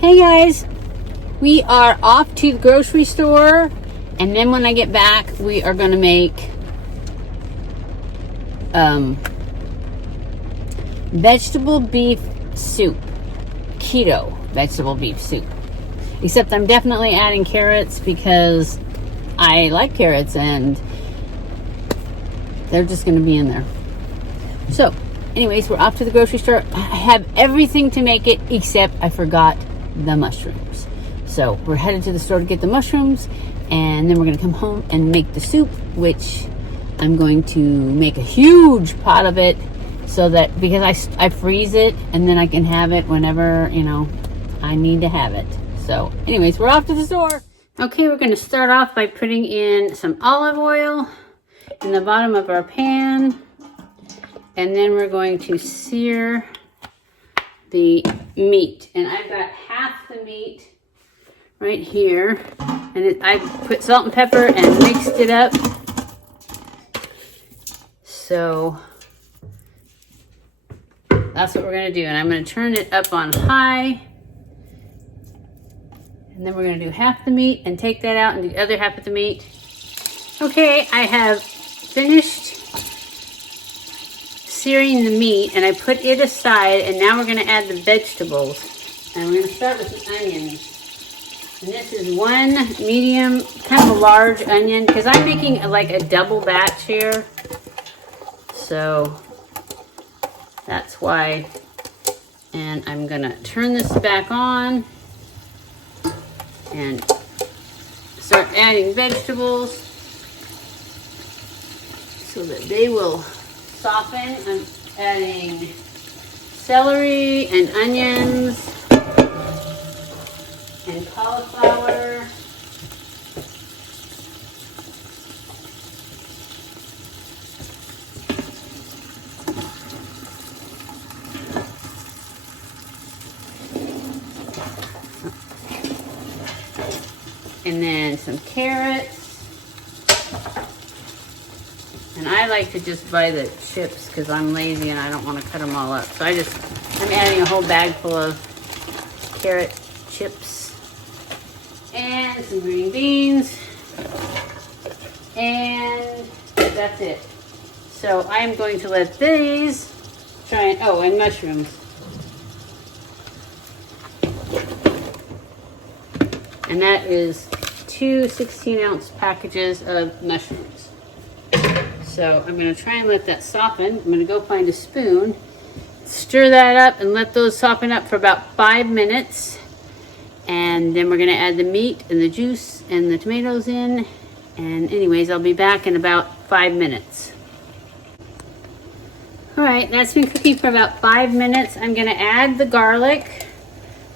Hey guys, we are off to the grocery store, and then when I get back, we are going to make vegetable beef soup, keto vegetable beef soup. Except I'm definitely adding carrots because I like carrots and they're just going to be in there. So, anyways, we're off to the grocery store. I have everything to make it except I forgot the mushrooms. So we're headed to the store to get the mushrooms, and then we're going to come home and make the soup, which I'm going to make a huge pot of it so that, because I freeze it and then I can have it whenever, you know, I need to have it. So anyways, we're off to the store. Okay, we're going to start off by putting in some olive oil in the bottom of our pan, and then we're going to sear the meat. And I've got half the meat right here, and I put salt and pepper and mixed it up. So that's what we're going to do. And I'm going to turn it up on high, and then we're going to do half the meat and take that out and do the other half of the meat. Okay, I have finished searing the meat, and I put it aside, and now we're going to add the vegetables. And we're going to start with the onions. And this is one medium, kind of a large onion, because I'm making like a double batch here. So that's why. And I'm going to turn this back on and start adding vegetables so that they will soften. I'm adding celery and onions and cauliflower. And then some carrots. And I like to just buy the chips because I'm lazy and I don't want to cut them all up. So I'm adding a whole bag full of carrot chips and some green beans. And that's it. So I'm going to let these and mushrooms. And that is 2 16-ounce packages of mushrooms. So I'm going to try and let that soften. I'm going to go find a spoon, stir that up, and let those soften up for about 5 minutes. And then we're going to add the meat and the juice and the tomatoes in. And anyways, I'll be back in about 5 minutes. All right, that's been cooking for about 5 minutes. I'm going to add the garlic.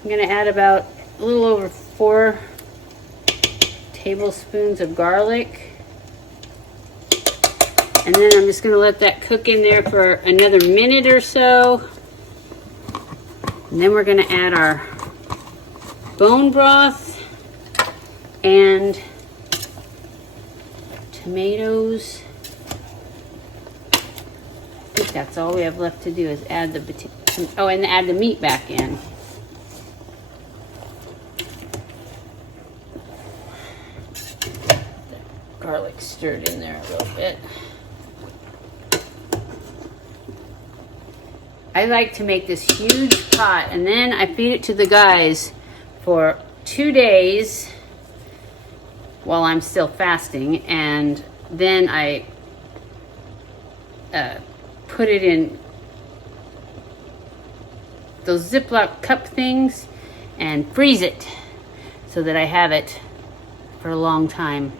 I'm going to add about a little over 4 tablespoons of garlic. And then I'm just going to let that cook in there for another minute or so. And then we're going to add our bone broth and tomatoes. I think that's all we have left to do is add the and add the meat back in. Garlic stirred in there a little bit. I like to make this huge pot, and then I feed it to the guys for 2 days while I'm still fasting, and then I put it in those Ziploc cup things and freeze it so that I have it for a long time.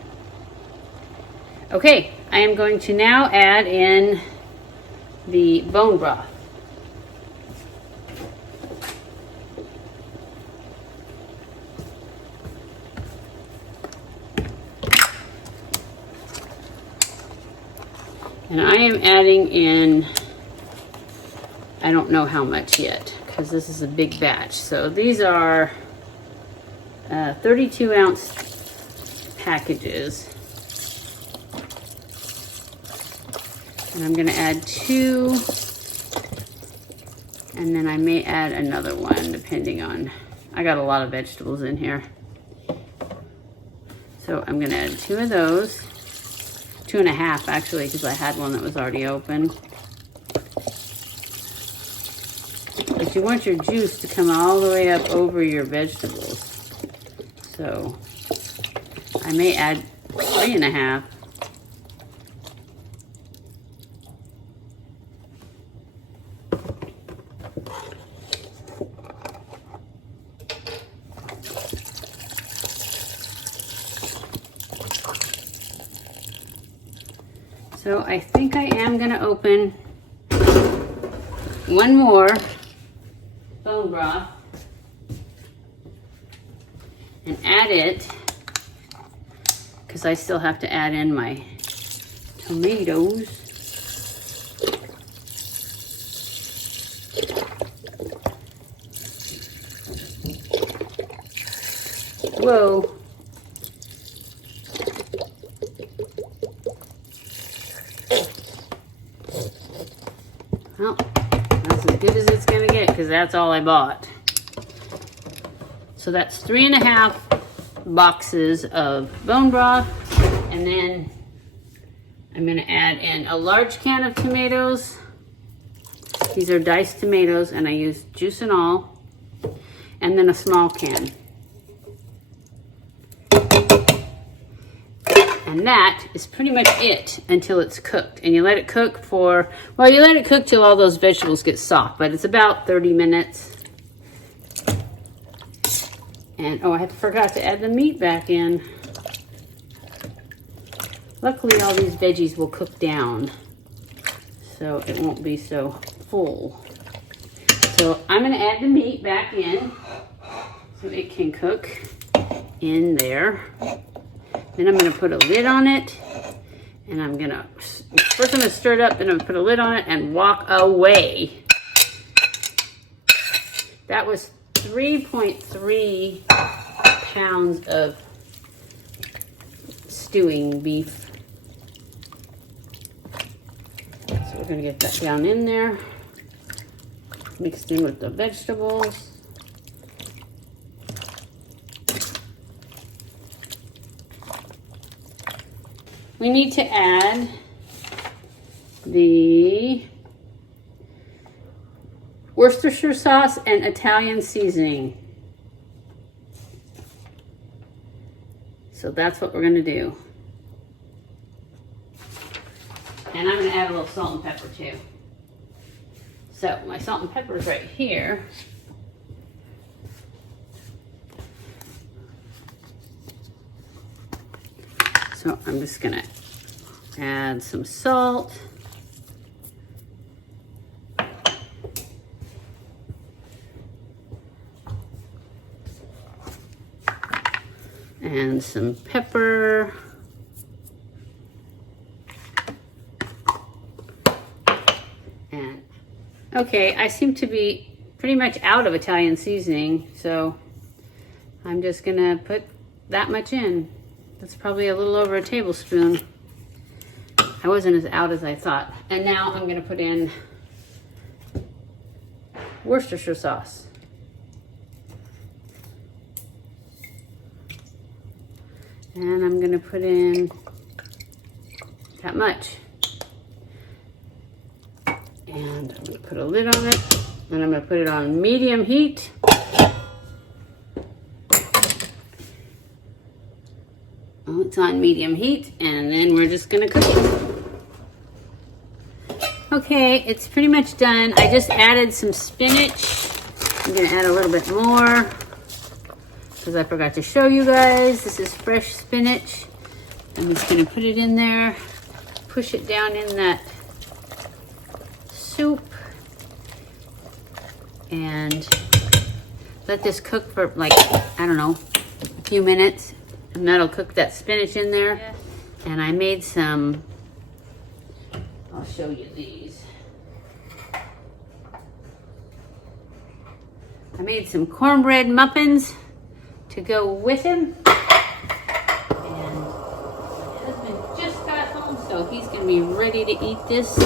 Okay, I am going to now add in the bone broth. And I am adding in, I don't know how much yet, because this is a big batch. So these are 32-ounce packages. And I'm going to add 2, and then I may add another one depending on, I got a lot of vegetables in here. So I'm gonna add 2 of those. 2.5 actually, because I had one that was already open. But you want your juice to come all the way up over your vegetables. So I may add 3.5. So I think I am gonna open one more bone broth and add it, because I still have to add in my tomatoes. Whoa. Well, that's as good as it's gonna get, because that's all I bought. So that's 3.5 boxes of bone broth, and then I'm gonna add in a large can of tomatoes. These are diced tomatoes, and I use juice and all, and then a small can. And that is pretty much it until it's cooked. And you let it cook for, well, you let it cook till all those vegetables get soft, but it's about 30 minutes. And, oh, I forgot to add the meat back in. Luckily, all these veggies will cook down, so it won't be so full. So I'm gonna add the meat back in so it can cook in there. Then I'm gonna put a lid on it, and I'm gonna stir it up, then I'm gonna put a lid on it and walk away. That was 3.3 pounds of stewing beef. So we're gonna get that down in there, mixed in with the vegetables. We need to add the Worcestershire sauce and Italian seasoning. So that's what we're gonna do. And I'm gonna add a little salt and pepper too. So my salt and pepper is right here. So I'm just gonna add some salt. And some pepper. And okay, I seem to be pretty much out of Italian seasoning, so I'm just gonna put that much in. That's probably a little over a tablespoon. I wasn't as out as I thought. And now I'm gonna put in Worcestershire sauce. And I'm gonna put in that much. And I'm gonna put a lid on it, and I'm gonna put it on medium heat. Well, it's on medium heat, and then we're just gonna cook it. Okay, it's pretty much done. I just added some spinach. I'm gonna add a little bit more because I forgot to show you guys. This is fresh spinach. I'm just gonna put it in there, push it down in that soup, and let this cook for like, I don't know, a few minutes. And that'll cook that spinach in there. And I made some, I'll show you these. I made some cornbread muffins to go with him. And my husband just got home, so he's gonna be ready to eat this.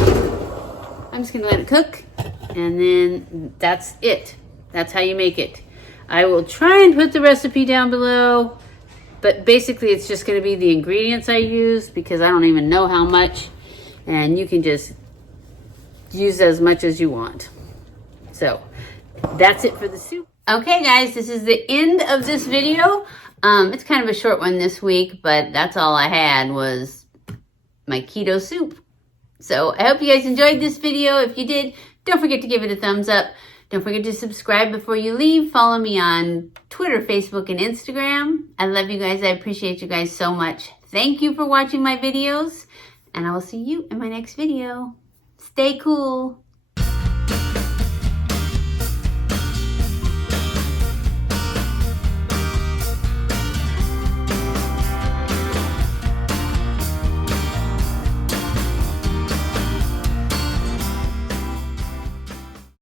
I'm just gonna let it cook, and then that's it. That's how you make it. I will try and put the recipe down below, but basically it's just going to be the ingredients I use because I don't even know how much, and you can just use as much as you want. So that's it for the soup. Okay guys, this is the end of this video. It's kind of a short one this week, but that's all I had was my keto soup. So I hope you guys enjoyed this video. If you did, don't forget to give it a thumbs up. Don't forget to subscribe before you leave. Follow me on Twitter, Facebook, and Instagram. I love you guys. I appreciate you guys so much. Thank you for watching my videos, and I will see you in my next video. Stay cool.